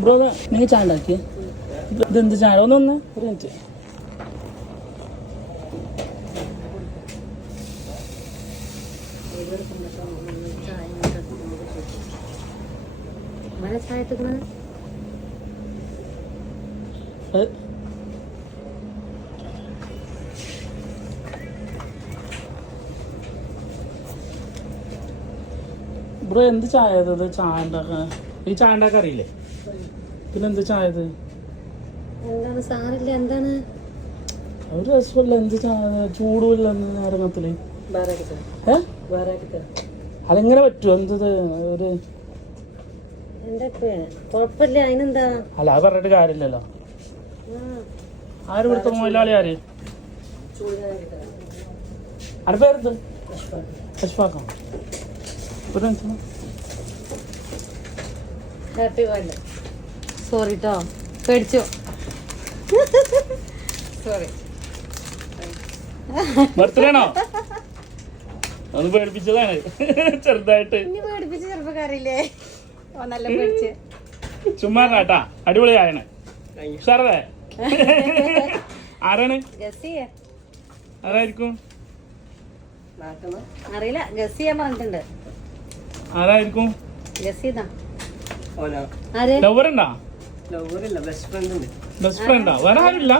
Bro നിങ്ങൾ ചാണ്ടാക്കിയ. ഇതെന്ത് ചാണ്ട ഒന്ന് ഒന്ന് ഒരു മിനിറ്റ്. ബ്രോ എന്ത് ചായ ഇത് ചായ ഉണ്ടാക്കാൻ ഈ ചായ ഉണ്ടാക്കാൻ അറിയില്ലേ? പിന്നെ എന്താ ചായ ഇത് എന്താണ് സാറില്ല എന്താണ്? ഒരു രസമല്ല എന്ത് ചായ ചൂടുമില്ല നേരത്തിൽ ഏ? അതെങ്ങനെ പറ്റുമോ എന്തത്? ഒരു എന്താ കുഴപ്പമില്ല അതിനെന്താ? അല്ല അത് പറഞ്ഞിട്ട് കാര്യമില്ലല്ലോ. ആര് ഇവിടുത്തെ മൊയിലാളി ആര്? ആരുടെ പേരെന്ത്? അഷ്ഫാക്കാം ഒരു ഹാപ്പി ബർത്ത്ഡേ. സോറി കേട്ടോ പേടിച്ചോ. സോറി ബർത്ത്ഡേ ആണോ ഒന്ന് പേടിപ്പിച്ചതാണ്. ചെറുതായിട്ട്. പേടിപ്പിച്ച പേടിപ്പിച്ച് ചെറുപ്പക്കാരില്ലേ ഓ നല്ല പേടിച്ച്. ചുമ്മാ കേട്ടാ. അടിപൊളിയാണ് സാറേ ആരാണ്? ആരായിരിക്കും? അറിയില്ല. ഗസ് ചെയ്യാൻ പറഞ്ഞിട്ടുണ്ട്. ആരായിരിക്കും? ഗസ് ആര്? ലവറുണ്ടോ ബെസ്റ്റ് ഫ്രണ്ട് ഉണ്ട് ബെസ്റ്റ് ഫ്രണ്ടാ വേറെ ആരുമില്ല?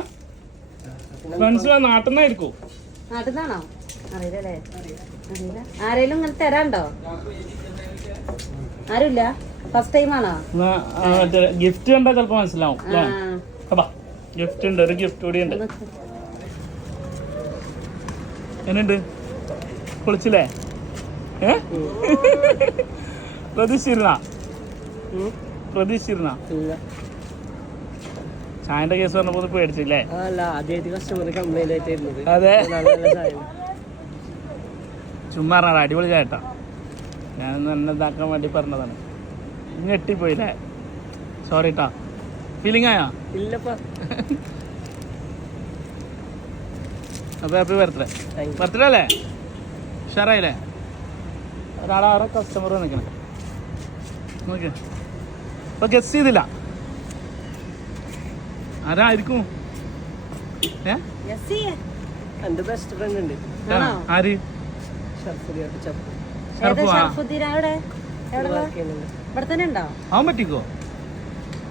ഫ്രണ്ട്സ് നാട്ടിന്നായിരിക്കും. നാട്ടിന്നാണോ? അറിയില്ലല്ലേ. അറിയില്ല. ആരേലും ഇങ്ങനെ തരാണ്ടോ ആരുമില്ല? ഫസ്റ്റ് ടൈം ആണോ? ഗിഫ്റ്റ് കണ്ടാ ചിലപ്പോ മനസ്സിലാവും ഗിഫ്റ്റ് ഉണ്ട് ഒരു ഗിഫ്റ്റ് കൂടി ഉണ്ട്. എന്നുണ്ട് കുളിച്ചില്ലേ ഏ? പ്രതീക്ഷിച്ചിരുന്ന? ചായന്റെ കേസ് പറഞ്ഞപ്പോ ഒന്ന് പേടിച്ചില്ലേ? അല്ല ആദ്യമായിട്ട് കസ്റ്റമർ കംപ്ലൈന്റ് അതെ. ചുമ്മാ പറഞ്ഞാ അടിപൊളി ചായട്ടാ ഞാൻ എന്നെ ഇതാക്കാൻ വേണ്ടി പറഞ്ഞതാണ്. ഞെട്ടിപ്പോയില്ലേ? സോറി ട്ടാ. ഫീലിംഗ് ആയോ? ഇല്ലപ്പാ. അപ്പൊ ഹാപ്പി ബർത്ത്ഡേ ബർത്ത്ഡേ അല്ലേ? ഉഷാറായില്ലേ? ഒരാളാറ് കസ്റ്റമർ നിൽക്കണം നോക്കിയ. അപ്പൊ ഗസ് ചെയ്തില്ല. ആരായിരിക്കും? എന്റെ ബെസ്റ്റ് ഫ്രണ്ട് ഉണ്ട്. ആര്? അവൻ പറ്റിക്കോ?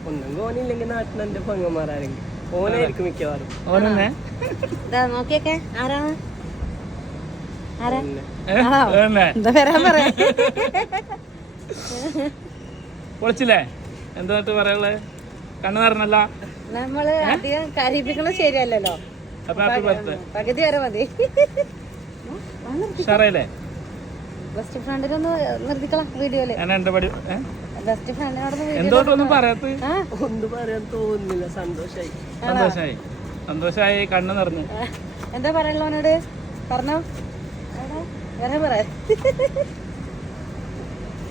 ഒന്നും ഓനില്ലെങ്കിൽ നാട്ടിൽ എന്റെ പങ്ങന്മാരാരെങ്കിലും ഓനായിരിക്കും മിക്കവാറും. ഓനെന്നെ? ഇതാ നോക്കിയൊക്കെ. ആരാണ്? ആരാ? പിന്നെ ഏ? ആണോ? ഓനെന്നെ. എന്താ പറയാനുള്ളത് കണ്ണു നിറഞ്ഞല്ല. നമ്മൾ അധികം കരീപിക്കുന്നത് ശരിയല്ലല്ലോ. അപ്പൊ ഹാപ്പി ബർത്ത്ഡേ പകുതി വരെ മതി. ഉഷാറായില്ലേ ബെസ്റ്റ് ഫ്രണ്ടിനൊന്ന് നിർത്തിക്കളാം വീഡിയോയിൽ. ഞാൻ എന്റെ പടി? ബെസ്റ്റ് ഫ്രണ്ടിനോടൊന്ന് എന്തോട്ടൊന്നും പറയാത്ത? ഒന്നും പറയാൻ തോന്നുന്നില്ല. സന്തോഷായി. സന്തോഷായി. സന്തോഷായി കണ്ണു നിറഞ്ഞു. എന്താ പറയാനുള്ളവനോട് പറഞ്ഞോ. എടാ, വേറെ പറയാ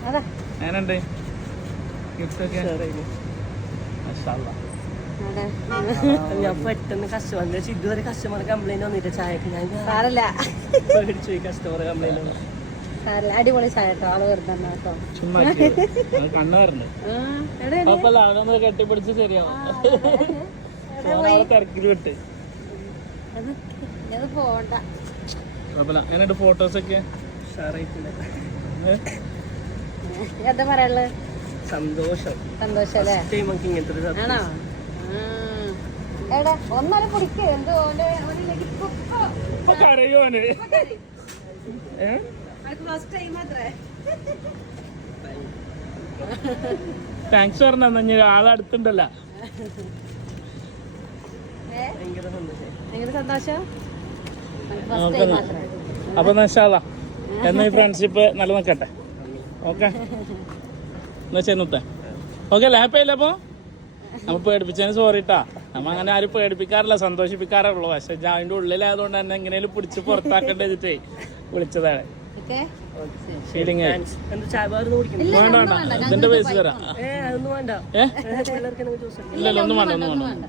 അതാ. ഞാനുണ്ട്. ഗിഫ്റ്റ് ഒക്കെ ഉഷാറായിന്. മാഷാ അല്ലാ. അതെ. ഞാൻ പെട്ടെന്ന് കസ്റ്റമർ ഇതുവരെ കസ്റ്റമർ കംപ്ലൈന്റ് വന്നിട്ട് ചായക്ക് ഞാൻ സാരല്ല. പേടിച്ചു പോയി കസ്റ്റമർ കംപ്ലൈന്റ് വന്നു. സാരല്ല. അടിപൊളി ചായ കേട്ടോ. ആൾ കേട്ടോ. ചുമ്മാ കെട്ടിപ്പിടിച്ച് ശരിയാവും. തിരക്കിൽ വിട്ട്. ഫോട്ടോസൊക്കെ ഉഷാറായിട്ടുണ്ട്. എന്താ പറയാനുള്ളത്? സന്തോഷം. സന്തോഷം അല്ലേ. ആണോ. എടാ ഒന്നര എന്തോ കരയോന് താങ്ക്സ് പറഞ്ഞ ആളടുത്തുണ്ടല്ലോ സന്തോഷം. അപ്പൊ എന്നാ ഈ ഫ്രണ്ട്ഷിപ്പ് നല്ല നിക്കട്ടെ. ഓക്കെ? എന്നാ ചെന്നുത്തെ ഓക്കെ അല്ലേ? ഹാപ്പി അല്ലേ അപ്പോ? നമ്മ പേടിപ്പിച്ചതിന് സോറിട്ടാ നമ്മ അങ്ങനെ ആരും പേടിപ്പിക്കാറില്ല സന്തോഷിപ്പിക്കാറുള്ളൂ പക്ഷെ ഞാൻ അതിന്റെ ഉള്ളിലായതുകൊണ്ട് തന്നെ എങ്ങനെയും പിടിച്ച് പുറത്താക്കേണ്ട വെച്ചിട്ടേ വിളിച്ചതാണ്. ഫീലിംഗ് വേണ്ട വേണ്ട. ഇതിന്റെ പൈസ തരാം ഏ ഇല്ലല്ലോ ഒന്നും വേണ്ട. ഒന്നും വേണ്ട.